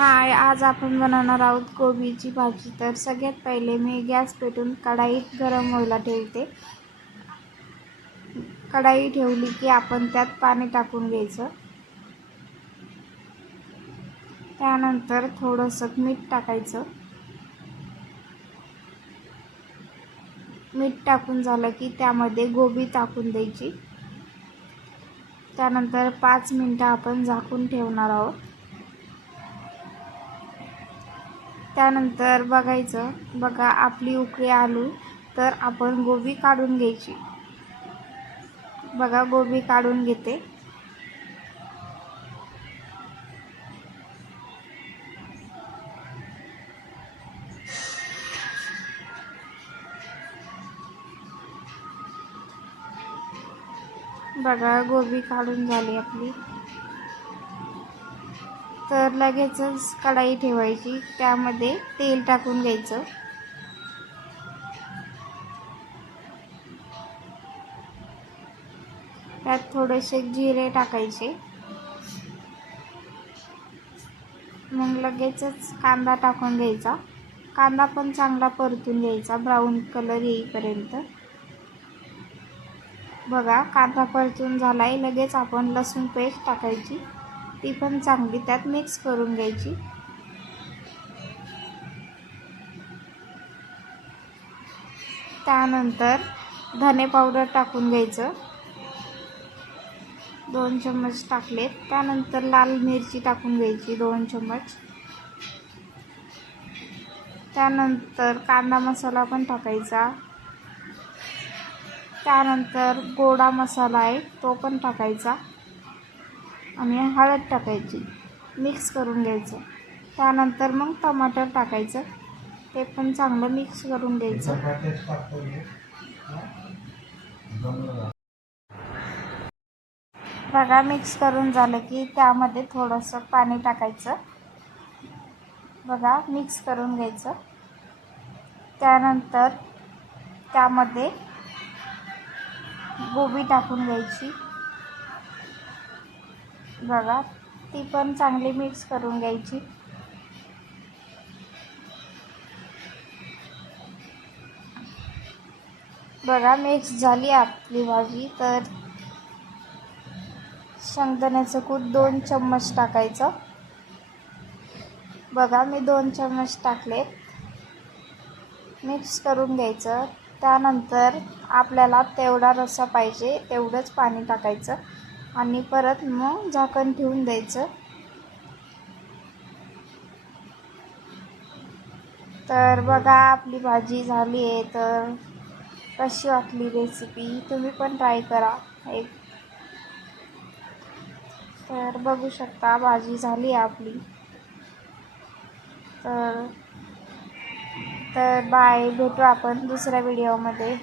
हाय, आज आपण बनवणार आहोत कोबीची भाजी। तर सगळ्यात पहिले मी गॅस पेटवून कढाईत गरम व्हायला ठेवते। कढाई ठेवली की आपण त्यात पाणी टाकून घ्यायचं। त्यानंतर थोडंसं मीठ टाकायचं। मीठ टाकून झालं की त्यामध्ये गोबी टाकून द्यायची। त्यानंतर 5 मिनिटं आपण झाकून ठेवणार आहोत। त्यानंतर बघायचं, बघा आपली उकळी आली तर आपण गोबी काढून घ्यायची। बघा गोबी काढून घेते। बघा गोबी काढून झाली आपली। तर लगेचच कढाई ठेवायची, त्यामध्ये तेल टाकून घ्यायचं। त्यात थोडेसे जिरे टाकायचे। मग लगेचच कांदा टाकून घ्यायचा। कांदा पण चांगला परतून घ्यायचा, ब्राऊन कलर येईपर्यंत। बघा कांदा परतून झालाय, लगेच आपण लसूण पेस्ट टाकायची। ती पण चांगली त्यात मिक्स करून घ्यायची। त्यानंतर धने पावडर टाकून घ्यायचं, 2 चम्मच टाकलेत। त्यानंतर लाल मिरची टाकून घ्यायची 2 चम्मच। त्यानंतर कांदा मसाला पण टाकायचा। त्यानंतर गोडा मसाला आहे तो पण टाकायचा आणि हळद टाकायची, मिक्स करून घ्यायचं। त्यानंतर मग टमाटर टाकायचं, ते पण चांगलं मिक्स करून घ्यायचं। बघा मिक्स करून झालं की त्यामध्ये थोडंसं पाणी टाकायचं। बघा मिक्स करून घ्यायचं। त्यानंतर त्यामध्ये गोबी टाकून घ्यायची। बघा ती पण चांगली मिक्स करून घ्यायची। बघा मिक्स झाली आपली भाजी। तर शेंगदाण्याचं कूट 2 चम्मच टाकायचं। बघा मी 2 चम्मच टाकले। मिक्स करून घ्यायचं। त्यानंतर आपल्याला तेवढा रस्सा पाहिजे तेवढंच पाणी टाकायचं आणि परत मग झाकण ठेवून द्यायचं। तर बघा आपली भाजी झाली आहे। तर कशी वाटली रेसिपी, तुम्ही पण ट्राय करा एक। तर बघू शकता भाजी झाली आपली। तर बाय, भेटू आपण दुसऱ्या व्हिडिओमध्ये।